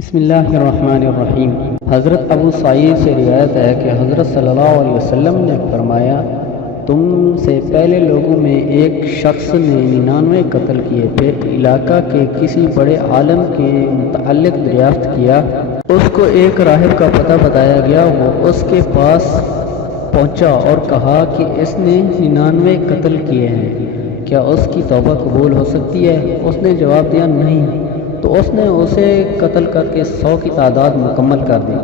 بسم اللہ الرحمن الرحیم۔ حضرت ابو سعید سے روایت ہے کہ حضرت صلی اللہ علیہ وسلم نے فرمایا، تم سے پہلے لوگوں میں ایک شخص نے 99 قتل کیے، پھر علاقہ کے کسی بڑے عالم کے متعلق دریافت کیا، اس کو ایک راہب کا پتہ بتایا گیا، وہ اس کے پاس پہنچا اور کہا کہ اس نے 99 قتل کیے ہیں، کیا اس کی توبہ قبول ہو سکتی ہے؟ اس نے جواب دیا نہیں، تو اس نے اسے قتل کر کے 100 کی تعداد مکمل کر دی۔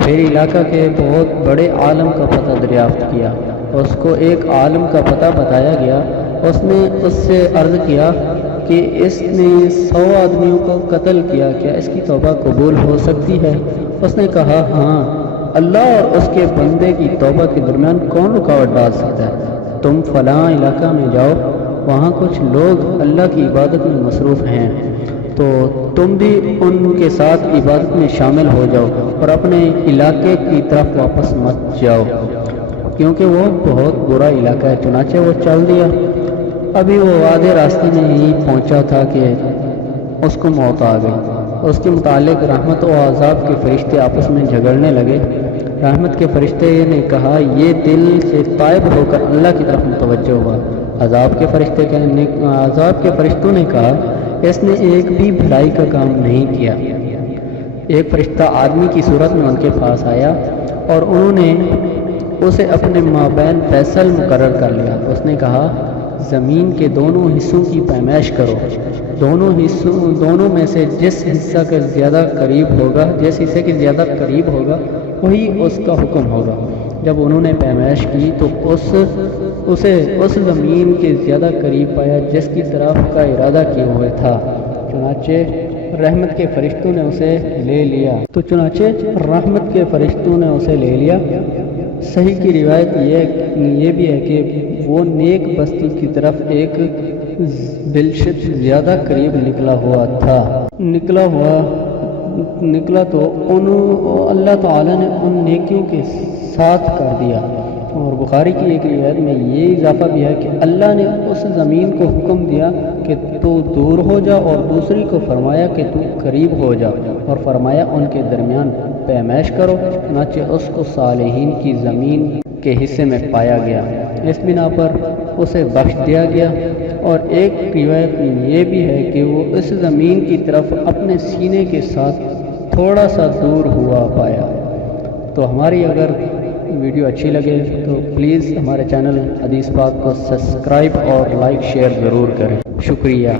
پھر علاقہ کے بہت بڑے عالم کا پتہ دریافت کیا، اس کو ایک عالم کا پتہ بتایا گیا، اس نے اس سے عرض کیا کہ اس نے 100 آدمیوں کو قتل کیا، کیا اس کی توبہ قبول ہو سکتی ہے؟ اس نے کہا ہاں، اللہ اور اس کے بندے کی توبہ کے درمیان کون رکاوٹ ڈال سکتا ہے؟ تم فلاں علاقہ میں جاؤ، وہاں کچھ لوگ اللہ کی عبادت میں مصروف ہیں، تو تم بھی ان کے ساتھ عبادت میں شامل ہو جاؤ اور اپنے علاقے کی طرف واپس مت جاؤ، کیونکہ وہ بہت برا علاقہ ہے۔ چنانچہ وہ چل دیا۔ ابھی وہ آدھے راستے میں ہی پہنچا تھا کہ اس کو موت آ گئی۔ اس کے متعلق رحمت و عذاب کے فرشتے آپس میں جھگڑنے لگے۔ رحمت کے فرشتے نے کہا یہ دل سے تائب ہو کر اللہ کی طرف متوجہ ہوا۔ عذاب کے فرشتوں نے کہا اس نے ایک بھی بھلائی کا کام نہیں کیا۔ ایک فرشتہ آدمی کی صورت میں ان کے پاس آیا اور انہوں نے اسے اپنے مابین فیصل مقرر کر لیا۔ اس نے کہا زمین کے دونوں حصوں کی پیمائش کرو، دونوں میں سے جس حصہ کے زیادہ قریب ہوگا وہی اس کا حکم ہوگا۔ جب انہوں نے پیمائش کی تو اسے اس زمین کے زیادہ قریب پایا جس کی طرف کا ارادہ کیے ہوئے تھا۔ چنانچہ رحمت کے فرشتوں نے اسے لے لیا۔ صحیح کی روایت یہ بھی ہے کہ وہ نیک بستی کی طرف ایک بالشت زیادہ قریب نکلا تو اللہ تعالیٰ نے ان نیکیوں کے ساتھ کر دیا۔ اور بخاری کی ایک روایت میں یہ اضافہ بھی ہے کہ اللہ نے اس زمین کو حکم دیا کہ تو دور ہو جا اور دوسری کو فرمایا کہ تو قریب ہو جا، اور فرمایا ان کے درمیان پیمائش کرو۔ چنانچہ اس کو صالحین کی زمین کے حصے میں پایا گیا، اس بنا پر اسے بخش دیا گیا۔ اور ایک روایت میں یہ بھی ہے کہ وہ اس زمین کی طرف اپنے سینے کے ساتھ تھوڑا سا دور ہوا پایا۔ تو ہماری اگر ویڈیو اچھی لگے تو پلیز ہمارے چینل حدیث پاک کو سبسکرائب اور لائک شیئر ضرور کریں۔ شکریہ۔